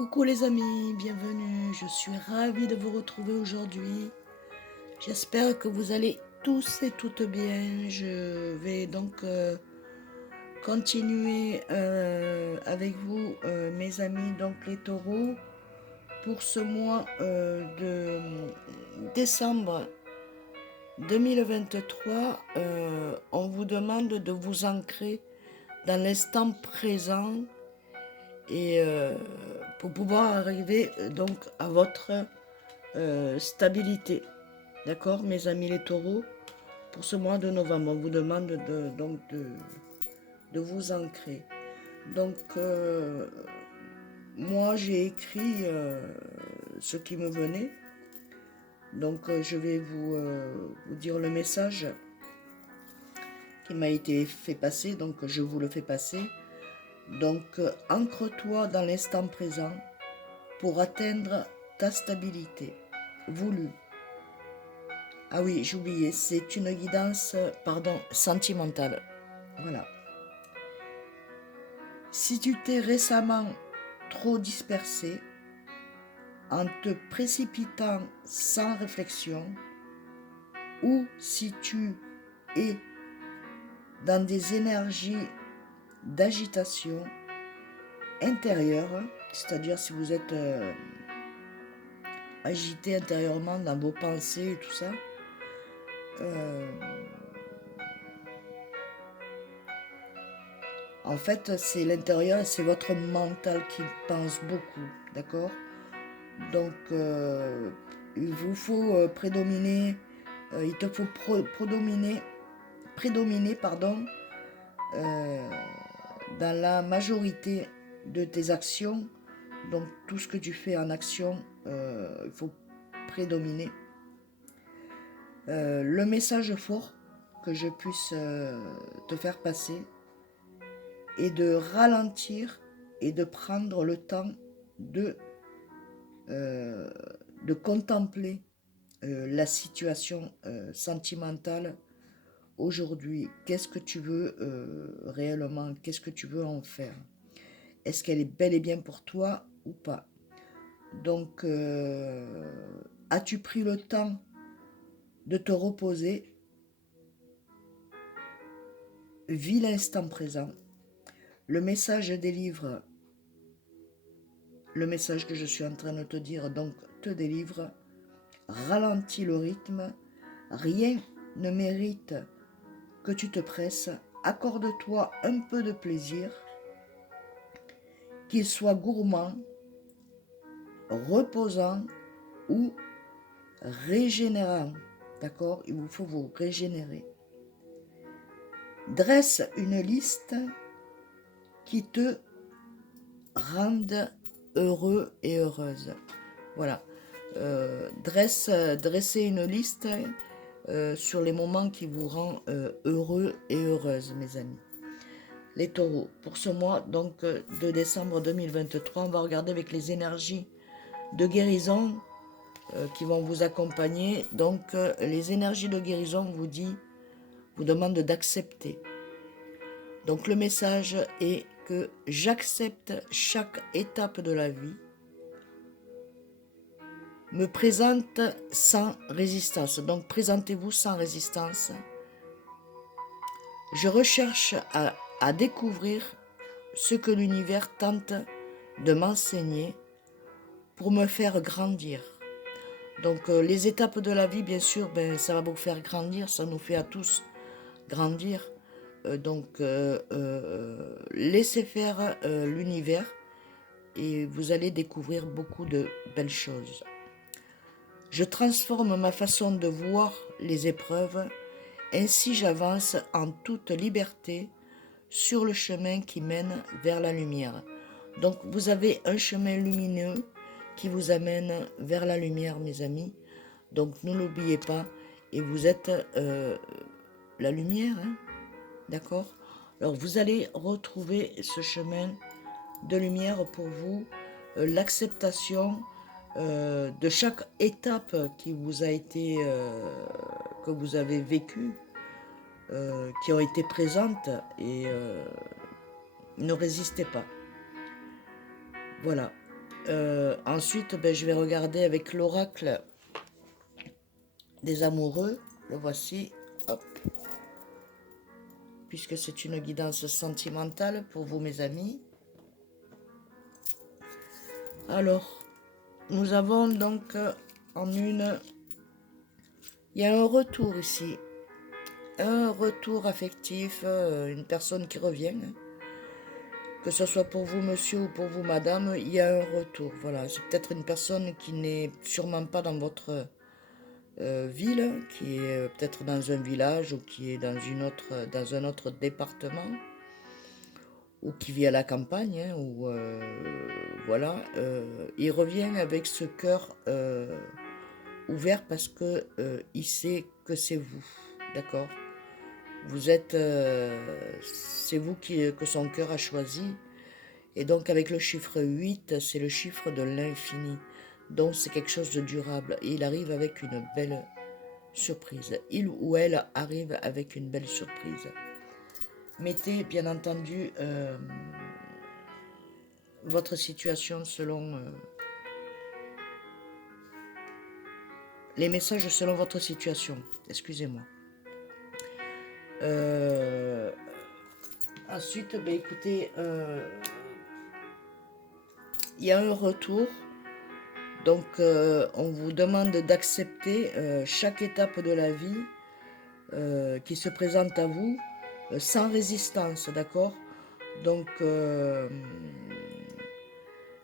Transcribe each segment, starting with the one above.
Coucou les amis, bienvenue, je suis ravie de vous retrouver aujourd'hui. J'espère que vous allez tous et toutes bien. Je vais donc continuer avec vous, mes amis, donc les taureaux, pour ce mois de décembre 2023. On vous demande de vous ancrer dans l'instant présent et pour pouvoir arriver donc à votre stabilité. D'accord, mes amis les taureaux, pour ce mois de novembre, on vous demande de vous ancrer. Donc, moi, j'ai écrit ce qui me venait. Donc, je vais vous dire le message qui m'a été fait passer. Donc, je vous le fais passer. Donc, ancre-toi dans l'instant présent pour atteindre ta stabilité voulue. Ah oui, j'oubliais, c'est une guidance, sentimentale. Voilà. Si tu t'es récemment trop dispersé, en te précipitant sans réflexion, ou si tu es dans des énergies d'agitation intérieure, c'est-à-dire si vous êtes agité intérieurement dans vos pensées et tout ça, en fait, c'est l'intérieur, c'est votre mental qui pense beaucoup, d'accord? Donc, il vous faut prédominer, il te faut prédominer, dans la majorité de tes actions. Donc, tout ce que tu fais en action, il faut prédominer. Le message fort que je puisse te faire passer est de ralentir et de prendre le temps de contempler la situation sentimentale aujourd'hui. Qu'est-ce que tu veux réellement? Qu'est-ce que tu veux en faire? Est-ce qu'elle est bel et bien pour toi ou pas? Donc, as-tu pris le temps de te reposer? Vis l'instant présent. Le message délivre le message que je suis en train de te dire, donc te délivre. Ralentis le rythme. Rien ne mérite que tu te presses. Accorde-toi un peu de plaisir, qu'il soit gourmand, reposant ou régénérant. D'accord? Il vous faut vous régénérer. Dresse une liste qui te rende heureux et heureuse. Voilà. Dressez une liste sur les moments qui vous rendent heureux et heureuse, mes amis. Les taureaux, pour ce mois donc de décembre 2023, on va regarder avec les énergies de guérison qui vont vous accompagner. Donc les énergies de guérison vous demandent d'accepter. Donc le message est que j'accepte chaque étape de la vie, me présente sans résistance. Donc présentez-vous sans résistance. Je recherche à découvrir ce que l'univers tente de m'enseigner pour me faire grandir. Donc les étapes de la vie, bien sûr, ça va vous faire grandir, ça nous fait à tous grandir. Laissez faire l'univers et vous allez découvrir beaucoup de belles choses. Je transforme ma façon de voir les épreuves, ainsi j'avance en toute liberté sur le chemin qui mène vers la lumière. Donc vous avez un chemin lumineux qui vous amène vers la lumière, mes amis. Donc ne l'oubliez pas, et vous êtes la lumière, hein, d'accord? Alors vous allez retrouver ce chemin de lumière pour vous, l'acceptation de chaque étape qui vous a été, que vous avez vécue, qui ont été présentes, et ne résistez pas. Voilà. Ensuite, ben, je vais regarder avec l'oracle des amoureux. Le voici, hop, puisque c'est une guidance sentimentale pour vous, mes amis. Alors, nous avons donc en une... Il y a un retour ici. Un retour affectif, une personne qui revient. Que ce soit pour vous, monsieur, ou pour vous, madame, il y a un retour. Voilà, c'est peut-être une personne qui n'est sûrement pas dans votre ville, qui est peut-être dans un village ou qui est dans un autre département ou qui vit à la campagne, hein, ou voilà, il revient avec ce cœur ouvert parce que il sait que c'est vous, d'accord? Vous êtes, c'est vous que son cœur a choisi, et donc avec le chiffre 8, c'est le chiffre de l'infini, donc c'est quelque chose de durable, et il arrive avec une belle surprise. Il ou elle arrive avec une belle surprise. Mettez bien entendu votre situation selon les messages selon votre situation. Excusez-moi. Ensuite, ben, écoutez, il y a un retour. Donc, on vous demande d'accepter chaque étape de la vie qui se présente à vous sans résistance, d'accord? Donc,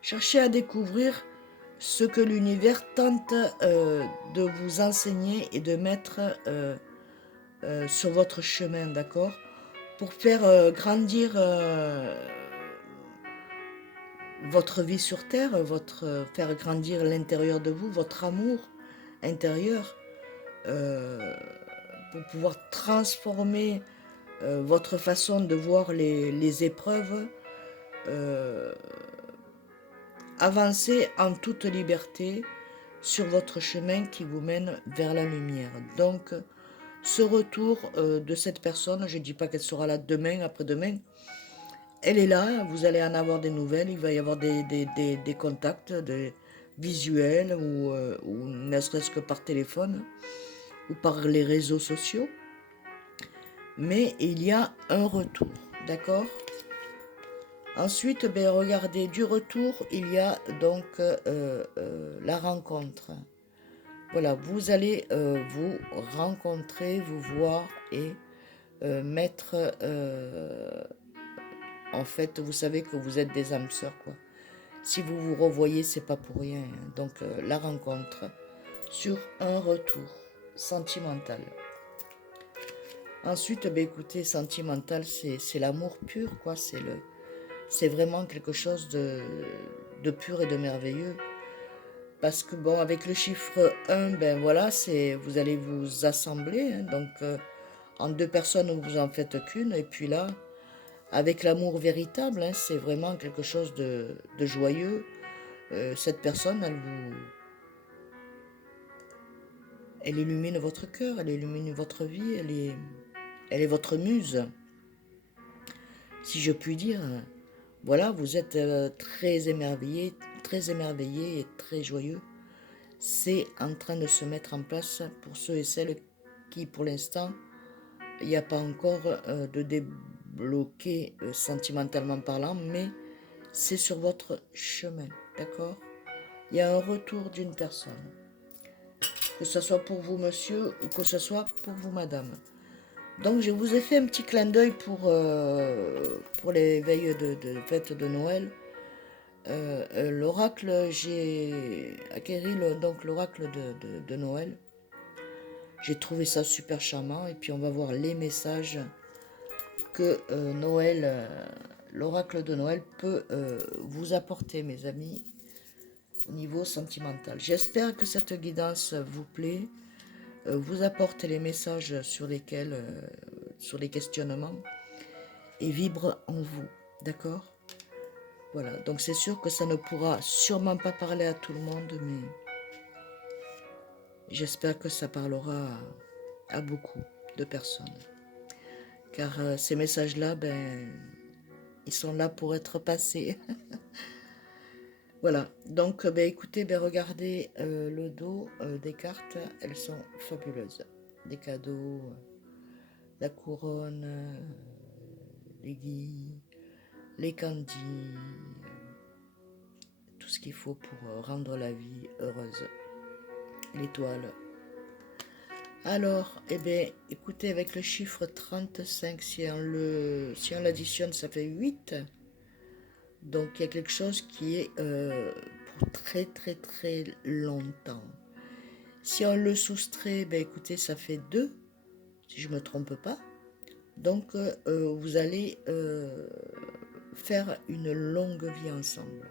cherchez à découvrir ce que l'univers tente de vous enseigner et de mettre sur votre chemin, d'accord? Pour faire grandir votre vie sur Terre, faire grandir l'intérieur de vous, votre amour intérieur, euh, pour pouvoir transformer votre façon de voir les épreuves, euh, avancer en toute liberté sur votre chemin qui vous mène vers la lumière. Donc, ce retour de cette personne, je ne dis pas qu'elle sera là demain, après-demain, elle est là, vous allez en avoir des nouvelles, il va y avoir des contacts des visuels ou ne serait-ce que par téléphone ou par les réseaux sociaux. Mais il y a un retour, d'accord? Ensuite, ben, regardez, du retour, il y a donc la rencontre. Voilà, vous allez vous rencontrer, vous voir et mettre... en fait, vous savez que vous êtes des âmes sœurs, quoi. Si vous vous revoyez, c'est pas pour rien, hein. Donc, la rencontre sur un retour sentimental. Ensuite, ben, écoutez, sentimental, c'est l'amour pur, quoi. C'est vraiment quelque chose de pur et de merveilleux. Parce que bon, avec le chiffre 1, ben voilà, vous allez vous assembler, hein. Donc, en deux personnes, vous en faites qu'une. Et puis là, avec l'amour véritable, hein, c'est vraiment quelque chose de joyeux. Cette personne, elle illumine votre cœur, elle illumine votre vie, elle est votre muse, si je puis dire. Voilà, vous êtes très émerveillé et très joyeux. C'est en train de se mettre en place pour ceux et celles qui, pour l'instant, il n'y a pas encore de débloqué sentimentalement parlant, mais c'est sur votre chemin, d'accord? Il y a un retour d'une personne, que ce soit pour vous, monsieur, ou que ce soit pour vous, madame. Donc, je vous ai fait un petit clin d'œil pour les veilles de fête de Noël. L'oracle, j'ai acquéri donc l'oracle de Noël. J'ai trouvé ça super charmant. Et puis, on va voir les messages que l'oracle de Noël peut vous apporter, mes amis, au niveau sentimental. J'espère que cette guidance vous plaît, vous apporte les messages sur sur les questionnements et vibre en vous, d'accord? Voilà, donc c'est sûr que ça ne pourra sûrement pas parler à tout le monde, mais j'espère que ça parlera à beaucoup de personnes. Car ces messages-là, ben, ils sont là pour être passés. Voilà, donc ben, écoutez, ben, regardez le dos des cartes, elles sont fabuleuses. Des cadeaux, la couronne, les guilles, les candies, tout ce qu'il faut pour rendre la vie heureuse. L'étoile. Alors, eh bien, écoutez, avec le chiffre 35, si on l'additionne, ça fait 8. Donc, il y a quelque chose qui est pour très, très, très longtemps. Si on le soustrait, ben, écoutez, ça fait 2, si je ne me trompe pas. Donc, vous allez faire une longue vie ensemble.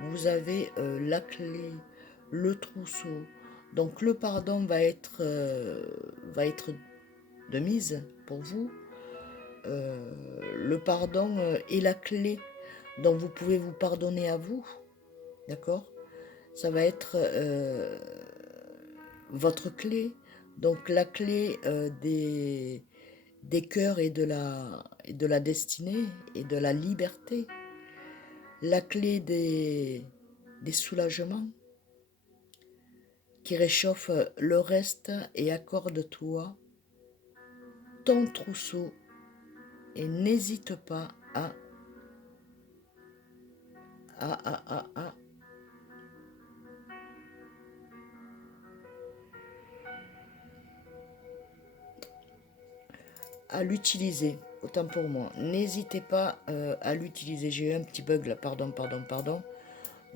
Vous avez la clé, le trousseau. Donc, le pardon va être de mise pour vous. Le pardon est la clé. Donc, vous pouvez vous pardonner à vous. D'accord? Ça va être votre clé. Donc, la clé des cœurs et de la destinée et de la liberté. La clé des soulagements qui réchauffe le reste et accorde-toi ton trousseau et n'hésite pas à, à, à, à, à l'utiliser. Autant pour moi. N'hésitez pas à l'utiliser. J'ai eu un petit bug là, pardon, pardon, pardon.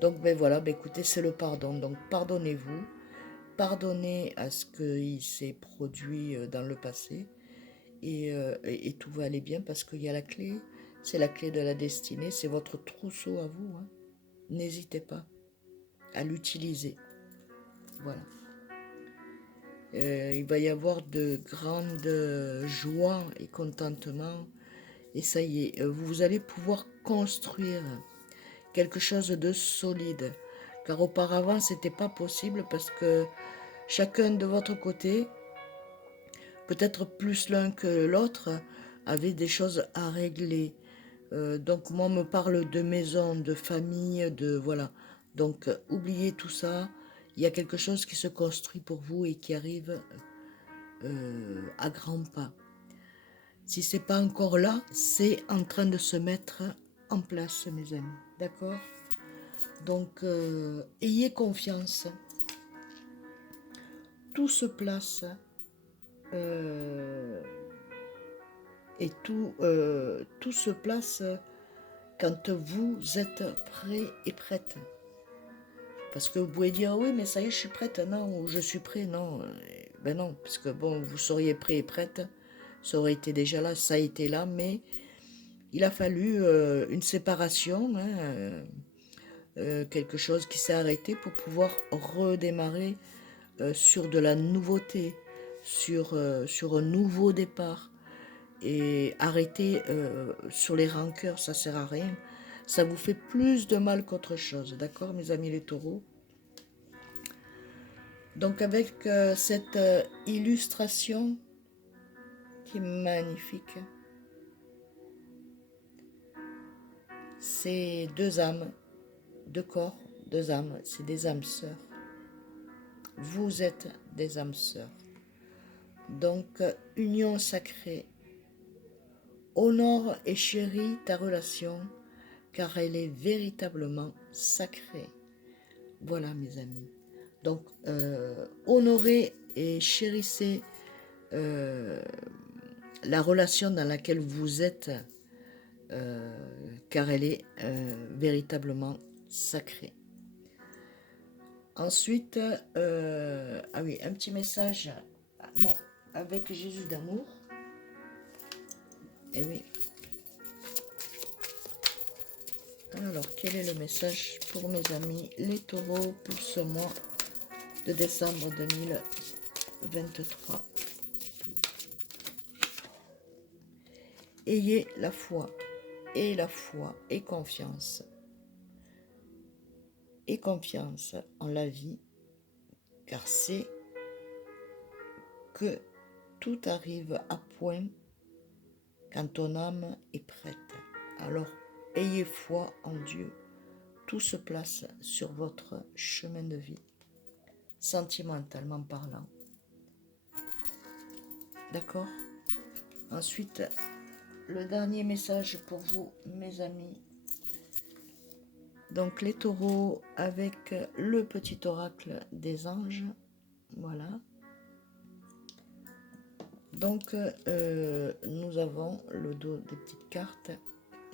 Donc ben voilà, ben écoutez, c'est le pardon. Donc pardonnez-vous, pardonnez à ce qu'il s'est produit dans le passé et tout va aller bien parce qu'il y a la clé. C'est la clé de la destinée, c'est votre trousseau à vous, hein. N'hésitez pas à l'utiliser. Voilà. Il va y avoir de grandes joies et contentements. Et ça y est, vous allez pouvoir construire quelque chose de solide. Car auparavant, c'était pas possible parce que chacun de votre côté, peut-être plus l'un que l'autre, avait des choses à régler. Donc moi, on me parle de maison, de famille, de... Voilà. Donc oubliez tout ça. Il y a quelque chose qui se construit pour vous et qui arrive à grands pas. Si c'est pas encore là, c'est en train de se mettre en place, mes amis. D'accord? Donc, ayez confiance. Tout se place euh, et tout se place quand vous êtes prêt et prête. Parce que vous pouvez dire, oui, mais ça y est, je suis prête. Non, ou je suis prêt. Non, ben non, parce que bon, vous seriez prêt et prête. Ça aurait été déjà là, ça a été là, mais il a fallu une séparation, hein, quelque chose qui s'est arrêté pour pouvoir redémarrer sur de la nouveauté, sur un nouveau départ. Et arrêter sur les rancœurs, ça sert à rien. Ça vous fait plus de mal qu'autre chose, d'accord, mes amis les taureaux? Donc avec cette illustration qui est magnifique, c'est deux âmes, deux corps, deux âmes, c'est des âmes sœurs. Vous êtes des âmes sœurs. Donc, union sacrée, honore et chéris ta relation, car elle est véritablement sacrée. Voilà, mes amis. Donc, honorez et chérissez euh, la relation dans laquelle vous êtes, car elle est véritablement sacrée. Ensuite, ah oui, un petit message, non, avec Jésus d'amour. Eh oui. Alors, quel est le message pour mes amis les taureaux pour ce mois de décembre 2023? Ayez la foi, et la foi, et confiance en la vie, car c'est que tout arrive à point quand ton âme est prête. Alors, ayez foi en Dieu. tout se place sur votre chemin de vie, sentimentalement parlant. D'accord? Ensuite, le dernier message pour vous, mes amis. Donc les taureaux avec le petit oracle des anges. Voilà. Donc nous avons le dos des petites cartes.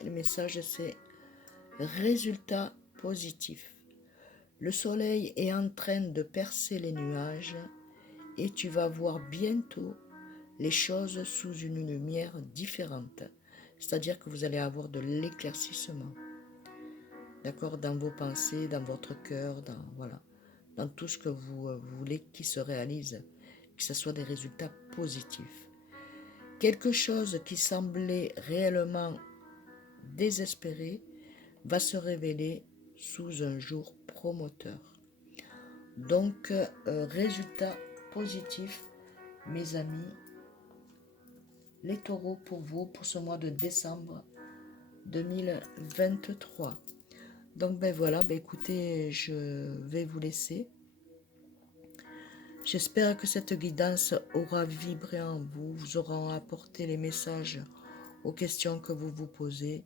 Le message c'est résultat positif. Le soleil est en train de percer les nuages et tu vas voir bientôt les choses sous une lumière différente. C'est-à-dire que vous allez avoir de l'éclaircissement. D'accord, dans vos pensées, dans votre cœur, dans tout ce que vous voulez qui se réalise, que ce soit des résultats positifs. Quelque chose qui semblait réellement désespéré va se révéler sous un jour promoteur. Donc, résultat positif, mes amis, les taureaux pour vous, pour ce mois de décembre 2023. Donc ben voilà, ben écoutez, je vais vous laisser. J'espère que cette guidance aura vibré en vous, vous aura apporté les messages aux questions que vous vous posez.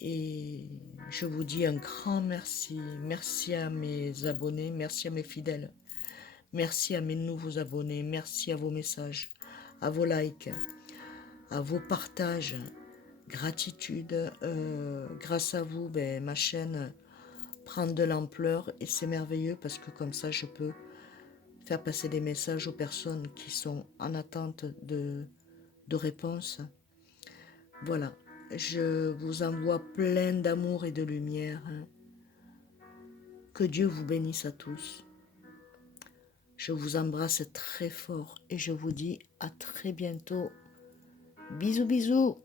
Et je vous dis un grand merci. Merci à mes abonnés, merci à mes fidèles. Merci à mes nouveaux abonnés, merci à vos messages, à vos likes, à vos partages. Gratitude, grâce à vous, ben, ma chaîne prend de l'ampleur et c'est merveilleux parce que comme ça je peux faire passer des messages aux personnes qui sont en attente de réponses. Voilà, je vous envoie plein d'amour et de lumière. Que Dieu vous bénisse à tous. Je vous embrasse très fort et je vous dis à très bientôt. Bisous, bisous.